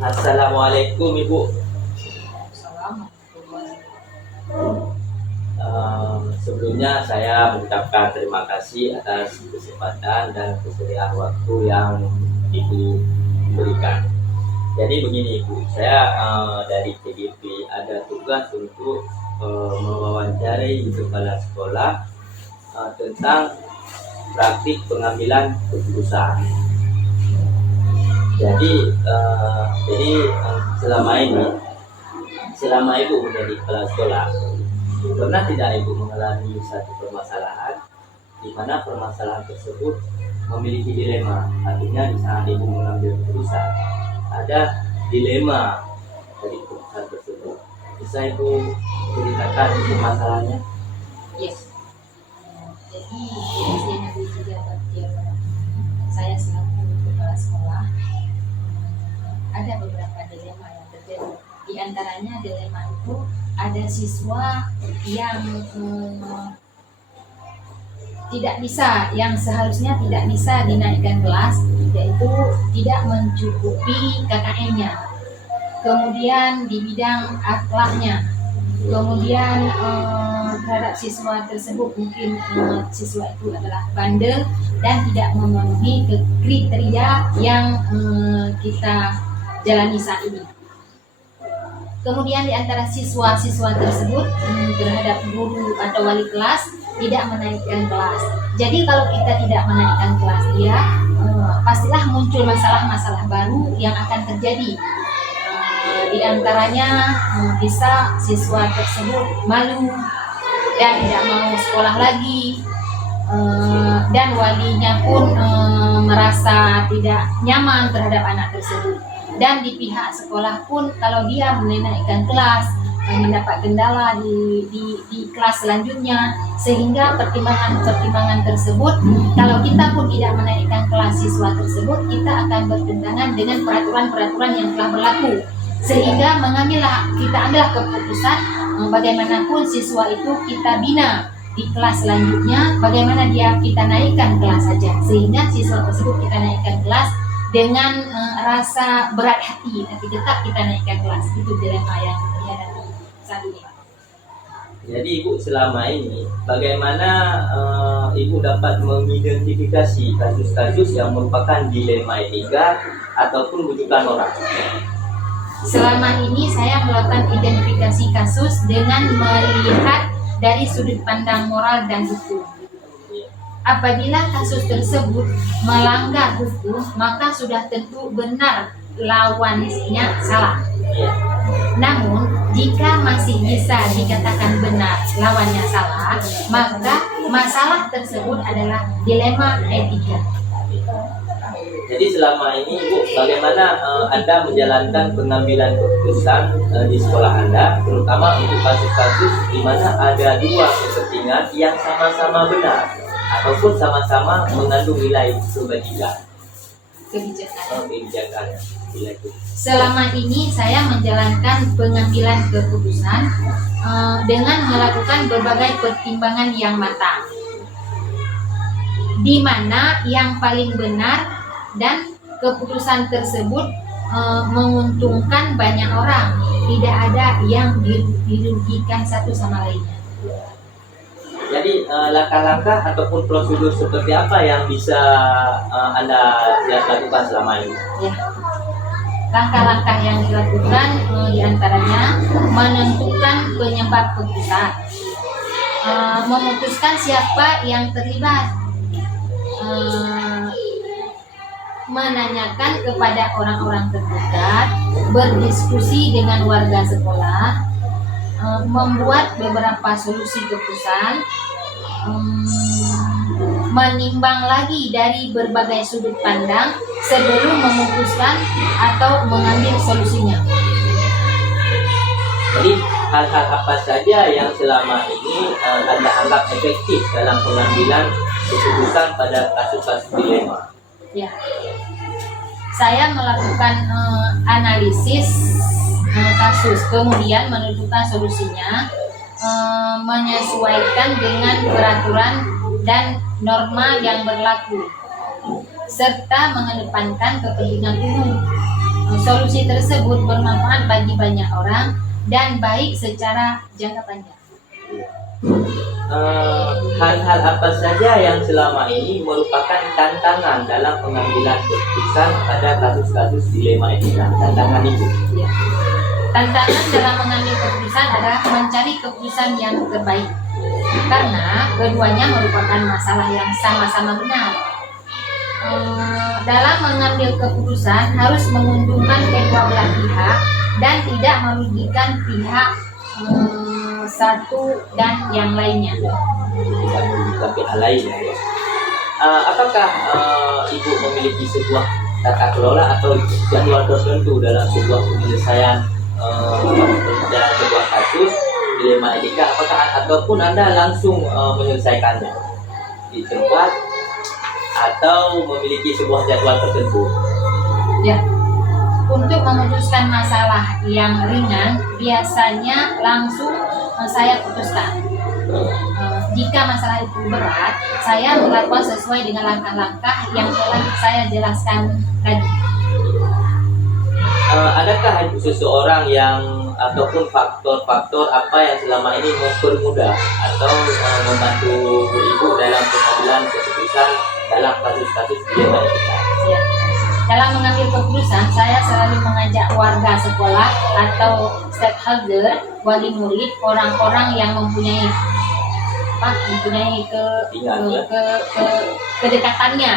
Assalamualaikum Ibu. Sebelumnya saya mengucapkan terima kasih atas kesempatan dan kesediaan waktu yang Ibu berikan. Jadi begini Ibu, saya dari TGP ada tugas untuk mewawancarai kepala sekolah tentang praktik pengambilan keputusan. Jadi selama Ibu menjadi kepala sekolah, pernah tidak Ibu mengalami satu permasalahan di mana permasalahan tersebut memiliki dilema? Artinya di saat Ibu mengambil keputusan, ada dilema dari keputusan tersebut. Bisa Ibu ceritakan permasalahannya? Yes. Jadi saya selaku kepala sekolah ada beberapa dilema yang terjadi. Di antaranya dilema itu ada siswa yang yang seharusnya tidak bisa dinaikkan kelas, yaitu tidak mencukupi KKM-nya. Kemudian di bidang akhlaknya, kemudian terhadap siswa tersebut mungkin siswa itu adalah bandel dan tidak memenuhi kriteria yang kita jalani saat ini. Kemudian di antara siswa-siswa tersebut terhadap guru atau wali kelas tidak menaikkan kelas. Jadi kalau kita tidak menaikkan kelas dia, pastilah muncul masalah-masalah baru yang akan terjadi. Di antaranya bisa siswa tersebut malu dan tidak mau sekolah lagi, dan walinya pun merasa tidak nyaman terhadap anak tersebut. Dan di pihak sekolah pun kalau dia menaikkan kelas mendapat kendala di kelas selanjutnya, sehingga pertimbangan tersebut kalau kita pun tidak menaikkan kelas siswa tersebut, kita akan bertentangan dengan peraturan-peraturan yang telah berlaku, sehingga kita ambil keputusan bagaimanapun siswa itu kita bina di kelas selanjutnya, bagaimana kita naikkan kelas saja, sehingga siswa tersebut kita naikkan kelas dengan rasa berat hati, tapi tetap kita naikkan kelas. Itu dilema yang dihadapi saat ini. Jadi Ibu selama ini bagaimana Ibu dapat mengidentifikasi kasus-kasus yang merupakan dilema etika ataupun bujukan orang? Selama ini saya melakukan identifikasi kasus dengan melihat dari sudut pandang moral dan hukum. Apabila kasus tersebut melanggar hukum, maka sudah tentu benar lawannya salah. Namun, jika masih bisa dikatakan benar lawannya salah, maka masalah tersebut adalah dilema etika. Jadi selama ini Ibu, bagaimana Anda menjalankan pengambilan keputusan di sekolah Anda, terutama untuk kasus-kasus di mana ada dua kepentingan yang sama-sama benar ataupun sama-sama mengandung nilai kebijakan. Selama ini saya menjalankan pengambilan keputusan dengan melakukan berbagai pertimbangan yang matang, di mana yang paling benar dan keputusan tersebut menguntungkan banyak orang, tidak ada yang dirugikan satu sama lainnya. Jadi langkah-langkah ataupun prosedur seperti apa yang bisa Anda lakukan selama ini? Ya, langkah-langkah yang dilakukan diantaranya menentukan penyebab keputusan, memutuskan siapa yang terlibat, menanyakan kepada orang-orang terdekat, berdiskusi dengan warga sekolah, membuat beberapa solusi keputusan, menimbang lagi dari berbagai sudut pandang sebelum memutuskan atau mengambil solusinya. Jadi hal-hal apa saja yang selama ini Anda anggap efektif dalam pengambilan keputusan pada kasus-kasus dilema? Ya, saya melakukan analisis kasus, kemudian menentukan solusinya, menyesuaikan dengan peraturan dan norma yang berlaku, serta mengedepankan kepentingan umum. solusi tersebut bermanfaat bagi banyak orang dan baik secara jangka panjang. Hal-hal apa saja yang selama ini merupakan tantangan dalam pengambilan keputusan pada kasus-kasus dilema etika? Tantangan itu. Ya. Tantangan dalam mengambil keputusan adalah mencari keputusan yang terbaik, karena keduanya merupakan masalah yang sama-sama benar. Dalam mengambil keputusan harus menguntungkan kedua belah pihak dan tidak merugikan pihak satu dan yang lainnya. Tidak merugikan pihak lain. Apakah Ibu memiliki sebuah tata kelola atau jadwal tertentu dalam sebuah penyelesaian dalam sebuah kasus dilema etika? Apakah ataupun Anda langsung menyelesaikannya di tempat atau memiliki sebuah jadwal tertentu? Ya, untuk memutuskan masalah yang ringan biasanya langsung saya putuskan. Jika masalah itu berat, saya melakukan sesuai dengan langkah-langkah yang telah saya jelaskan tadi. Adakah seseorang yang ataupun faktor-faktor apa yang selama ini mempermudah atau membantu Ibu dalam pengambilan keputusan dalam kasus-kasus dilema etika? Ya. Dalam mengambil keputusan, saya selalu mengajak warga sekolah atau stakeholder, wali murid, orang-orang yang mempunyai kedekatannya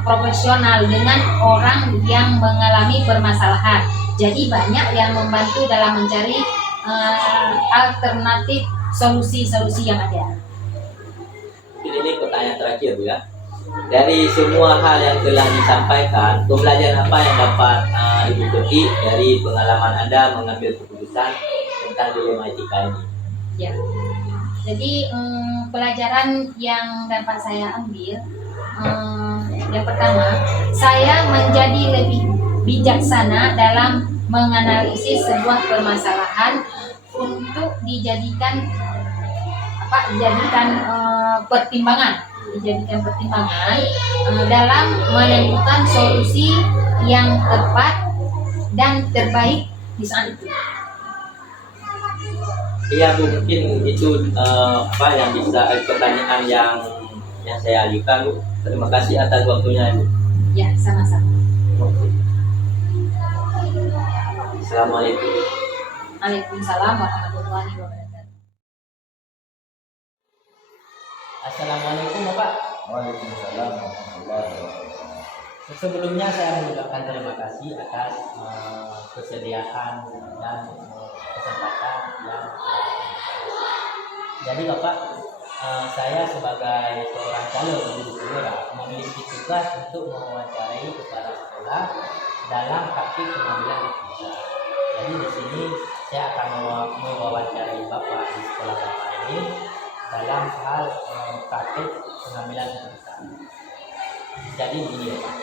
profesional dengan orang yang mengalami permasalahan. Jadi banyak yang membantu dalam mencari alternatif solusi-solusi yang ada. Mungkin ini pertanyaan terakhir, Bu, ya. Dari semua hal yang telah disampaikan, pembelajaran apa yang dapat Ibu petik dari pengalaman Anda mengambil keputusan tentang dilema etika ini? Ya. Jadi pelajaran yang dapat saya ambil, yang pertama, saya menjadi lebih bijaksana dalam menganalisis sebuah permasalahan untuk dijadikan pertimbangan dalam menentukan solusi yang tepat dan terbaik di saat itu. Iya, Bu, mungkin itu yang bisa pertanyaan yang saya ajukan, Bu. Terima kasih atas waktunya, Bu. Ya, sama-sama. Assalamualaikum. Waalaikumsalam warahmatullahi wabarakatuh. Assalamualaikum, Bapak. Waalaikumsalam warahmatullahi wabarakatuh. Sebelumnya saya mengucapkan terima kasih atas kesediaan dan kesempatan yang jadi Bapak, saya sebagai seorang calon guru kelurahan memiliki tugas untuk mewawancarai kepala sekolah dalam praktik pengambilan keputusan. Jadi di sini saya akan mewawancarai Bapak di sekolah Bapak ini dalam hal praktik pengambilan keputusan. Jadi begini, Bapak.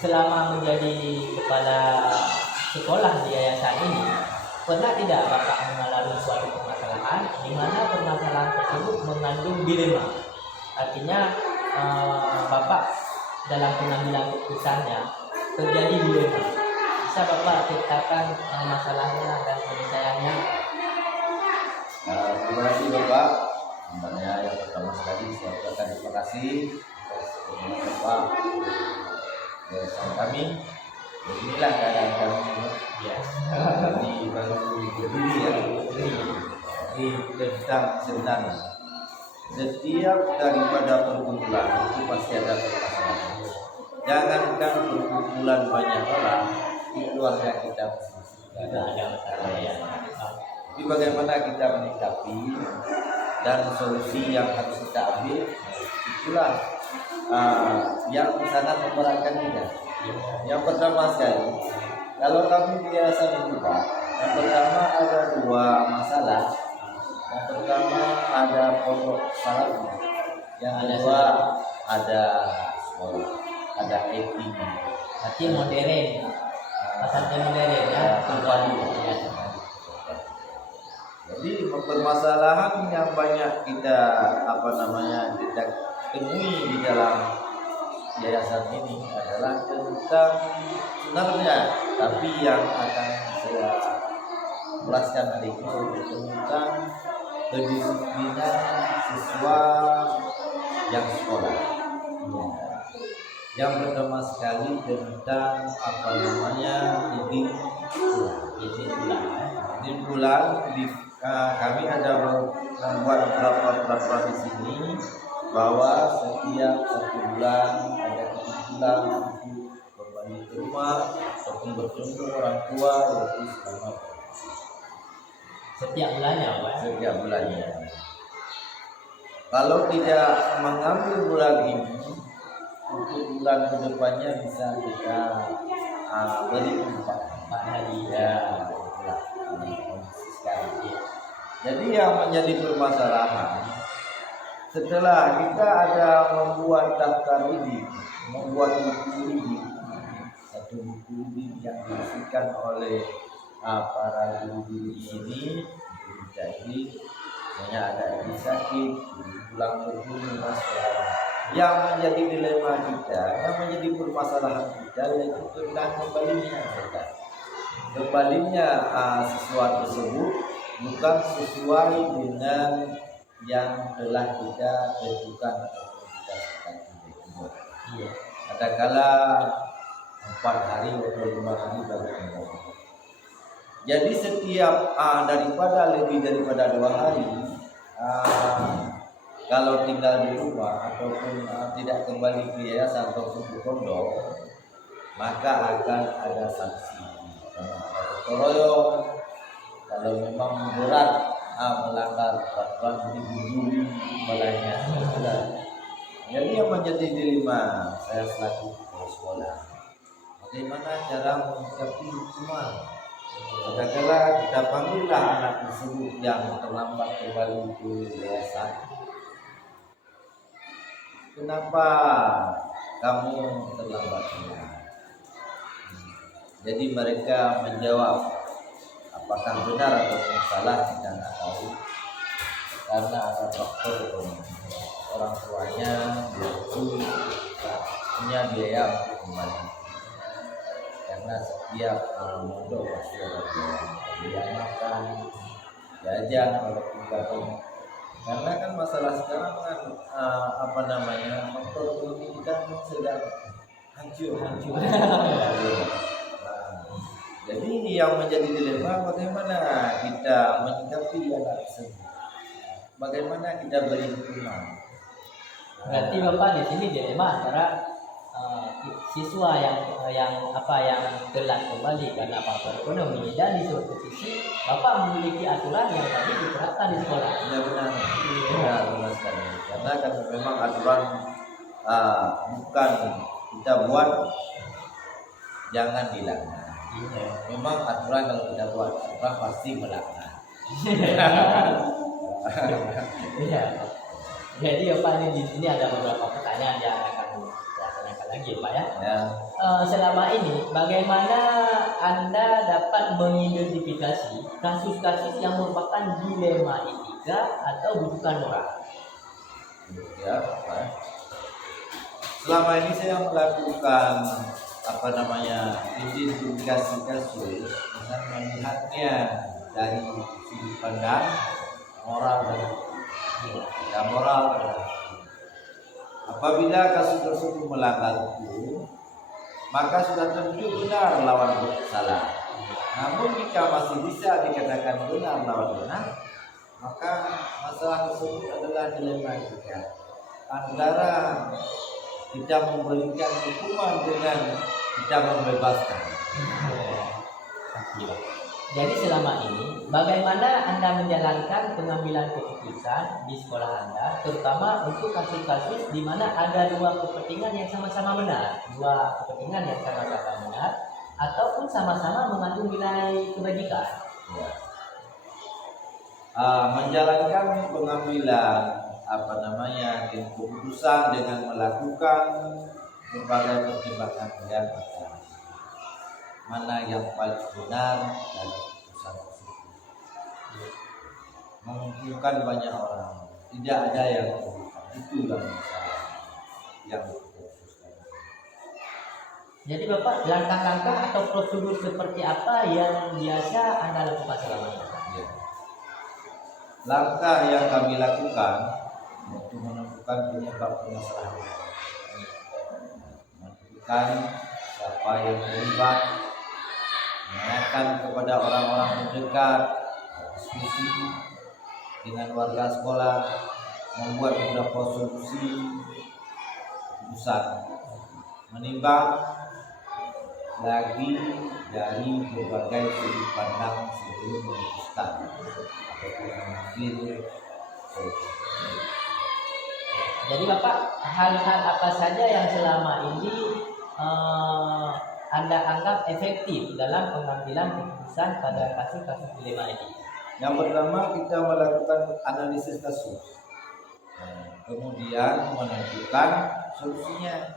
Selama menjadi kepala sekolah di yayasan ini, pernah tidak Bapak mengalami suatu permasalahan di mana permasalahan tersebut mengandung dilema? Artinya Bapak dalam pengambilan keputusannya terjadi dilema. Bisa Bapak ceritakan masalahnya dan penyelesaiannya? Terima kasih Bapak. Sebenarnya yang pertama sekali saya ucapkan terima kasih atas dukungan Bapak yayasan kami. Beginilah keadaan kami. Ya. Kami baru berdiri ya. Ini tentang sentana. Setiap daripada perkumpulan itu pasti ada permasalahan. Jangankan perkumpulan banyak orang, di keluarga kita Tidak ada masalah ya. tapi bagaimana kita menyikapi dan solusi yang harus kita ambil, itulah yang sangat memerankan kita. Yang pertama sekali, kalau kami biasa berbuka, yang pertama ada dua masalah. Yang pertama ada pondok salafnya, yang kedua ada sekolah, ada etik. Berarti modern, pasal modern ya, kembali ya. Jadi permasalahan yang banyak kita kita temui di dalam yayasan ini adalah tentang sebenarnya, tapi yang akan saya jelaskan hari ini tentang kedisiplinan siswa yang sekolah. Ya. Yang pertama sekali tentang apa namanya izin pulang kami ada membuat beberapa peraturan di sini bahwa setiap 1 bulan ada izin pulang untuk kembali ke rumah ataupun bertemu orang tua yaitu selama Setiap bulannya, Pak. setiap bulannya. Kalau tidak mengambil bulan ini, untuk bulan kedepannya bisa kita beri tempat. Pak Hadi. Ya, itulah kondisi sekarang. Jadi yang menjadi permasalahan setelah kita ada membuat daftar ini, membuat buku ini, satu buku ini yang diisikan oleh para guru-guru ini, jadi hanya ada yang sakit, pulang berguru, yang menjadi dilema kita, yang menjadi permasalahan kita yaitu tentang kembalinya siswa tersebut bukan sesuai dengan yang telah kita tentukan atau kita sepakati. Iya. Kadang-kala 4 hari atau 5 hari baru kembali. Jadi setiap daripada lebih daripada 2 hari kalau tinggal di rumah ataupun tidak kembali ke yayasan ataupun ke pondok, maka akan ada sanksi. Keroyong kalau memang berat melanggar peraturan diburu balanya. Jadi yang menjadi dilema saya selaku kepala sekolah, bagaimana cara menyikapi hukuman? Kadang-kala kita panggillah anak tersebut yang terlambat kembali ke yayasan. Kenapa kamu terlambat? Jadi mereka menjawab, apakah benar atau salah kita tidak tahu, karena ada faktor ekonomi. Orang tuanya itu punya biaya untuk kembali, karena setiap mondok pasti ada biaya makan, jajan, walaupun kadang. Karena kan masalah sekarang kan faktor ekonomi kita sedang hancur. Jadi yang menjadi dilema bagaimana kita menyikapi anak tersebut, bagaimana kita beri hukuman. Berarti Bapak di sini dilema antara siswa yang telat kembali karena faktor ekonomi, dan di suatu sisi Bapak memiliki aturan yang tadi diterapkan di sekolah. Ya benar, benar sekali. Karena kan memang aturan bukan kita buat jangan dilanggar. Memang aturan kalau kita buat aturan pasti melanggar. Iya. Jadi Pak, ini di sini ada beberapa pertanyaan yang akan saya tanyakan lagi Pak ya. Selama ini bagaimana Anda dapat mengidentifikasi kasus-kasus yang merupakan dilema etika atau bukan moral? Ya, Pak. Selama ini saya melakukan identifikasi kasus dengan melihatnya dari sudut pandang moral dan moral. Apabila kasus tersebut melanggar hukum, maka sudah tentu benar lawan salah. Namun jika masih bisa dikatakan benar lawan benar, maka masalah tersebut adalah dilema kita antara kita memberikan hukuman dengan kita membebaskan. Jadi selama ini bagaimana Anda menjalankan pengambilan keputusan di sekolah Anda, terutama untuk kasus-kasus di mana ada dua kepentingan yang sama-sama benar, ataupun sama-sama mengandung nilai kebajikan? Ya. Menjalankan pengambilan keputusan dengan melakukan berbagai pertimbangan yang mana yang paling benar dalam keputusan tersebut. Mengumpulkan banyak orang, tidak ada yang itu yang masalah yang diputuskan. Jadi Bapak, langkah-langkah atau prosedur seperti apa yang biasa Anda lakukan selama ini? Ya. Langkah yang kami lakukan untuk menentukan penyebab permasalahan, menentukan siapa yang terlibat, menanyakan kepada orang-orang terdekat, diskusi dengan warga sekolah, membuat beberapa solusi keputusan, menimbang lagi dari berbagai sudut pandang sebelum memutuskan ataupun mengambil solusi. Jadi Bapak, hal-hal apa saja yang selama ini Anda anggap efektif dalam pengambilan keputusan pada kasus-kasus dilema ini? Yang pertama, kita melakukan analisis kasus, kemudian menentukan solusinya,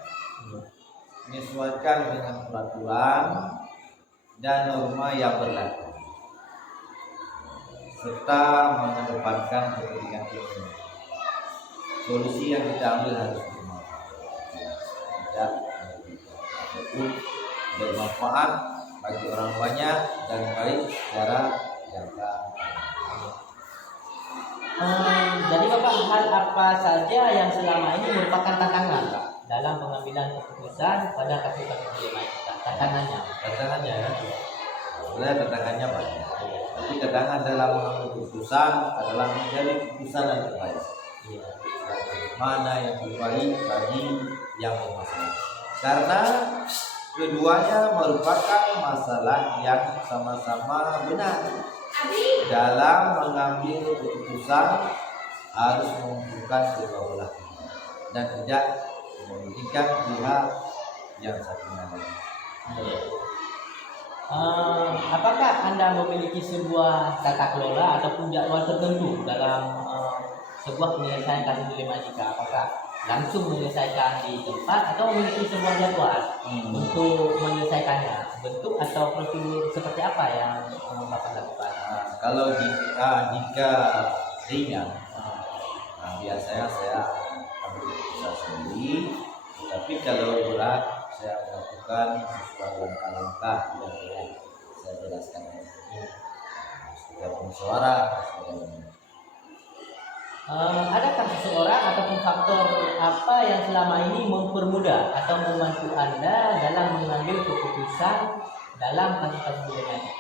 menyesuaikan dengan peraturan dan norma yang berlaku, serta mengedepankan kepentingan umum. Solusi yang kita ambil harus tidak ataupun bermanfaat bagi orang banyak dan baik secara jangka. Jadi Bapak, hal apa saja yang selama ini merupakan tantangan Pak dalam pengambilan keputusan pada kasus-kasus dilema ini? Tantangannya ya, sebenarnya tantangannya banyak. Tapi tantangan dalam mengambil keputusan adalah menjadi keputusan yang terbaik. Iya. Mana yang terbaik bagi yang bermasalah. Karena keduanya merupakan masalah yang sama-sama benar. Dalam mengambil keputusan harus mengumpulkan kedua belah pihak dan tidak mementingkan pihak yang satunya lagi. Apakah Anda memiliki sebuah tata kelola ataupun jadwal tertentu dalam sebuah penyelesaian kasus dilema jika? Apakah langsung menyelesaikan di tempat atau memiliki sebuah jadwal untuk menyelesaikannya? Bentuk atau prosedur seperti apa yang Bapak lakukan? Kalau jika ringan, biasanya saya ambil keputusan sendiri. Tapi kalau berat, saya melakukan sesuatu langkah-langkah yang telah saya jelaskan. Sudah bersuara. Adakah seseorang ataupun faktor apa yang selama ini mempermudah atau membantu Anda dalam mengambil keputusan dalam kasus-kasus dilema ini?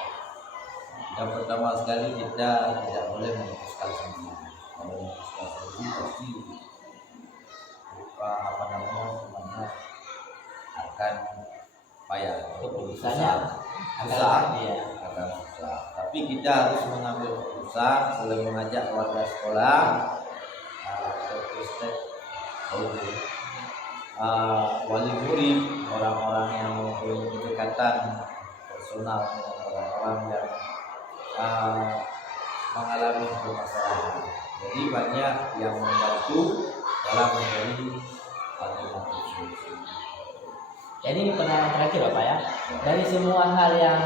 Yang pertama sekali, kita tidak boleh memutuskan sendiri. Kalau memutuskan sendiri pasti namanya akan payah. Keputusannya akan susah. Tapi kita harus mengambil keputusan selalu mengajak warga sekolah, wali murid, orang-orang yang mempunyai kedekatan personal dengan orang-orang yang mengalami permasalahan. Jadi banyak yang membantu dalam mencari alternatif solusi. Jadi ini pengalaman terakhir Bapak ya. Dari semua hal yang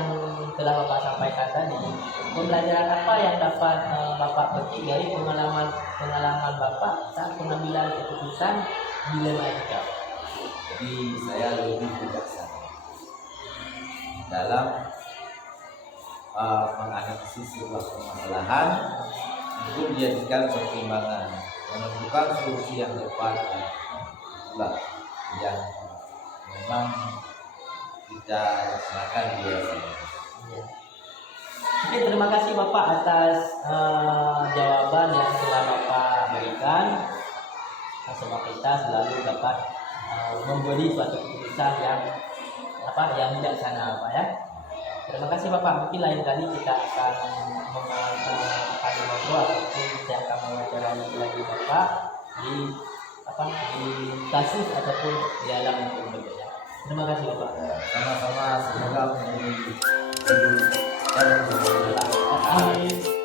telah Bapak sampaikan tadi, pembelajaran apa yang dapat Bapak petik dari pengalaman Bapak saat pengambilan keputusan dilema etika? Jadi saya lebih bijaksana dalam menganalisis sebuah permasalahan untuk dijadikan pertimbangan, menentukan solusi yang tepat, itulah yang memang kita laksanakan biasanya. Oke, terima kasih Bapak atas jawaban yang telah Bapak berikan. Semoga kita selalu dapat memberi suatu keputusan yang bijaksana Bapak ya. Terima kasih Bapak. Mungkin lain kali kita akan ngobrol ataupun saya akan mewawancarai lagi Bapak di kasus ataupun di alam yang berbeda. Terima kasih Bapak. Sama-sama, semoga menjadi Amin.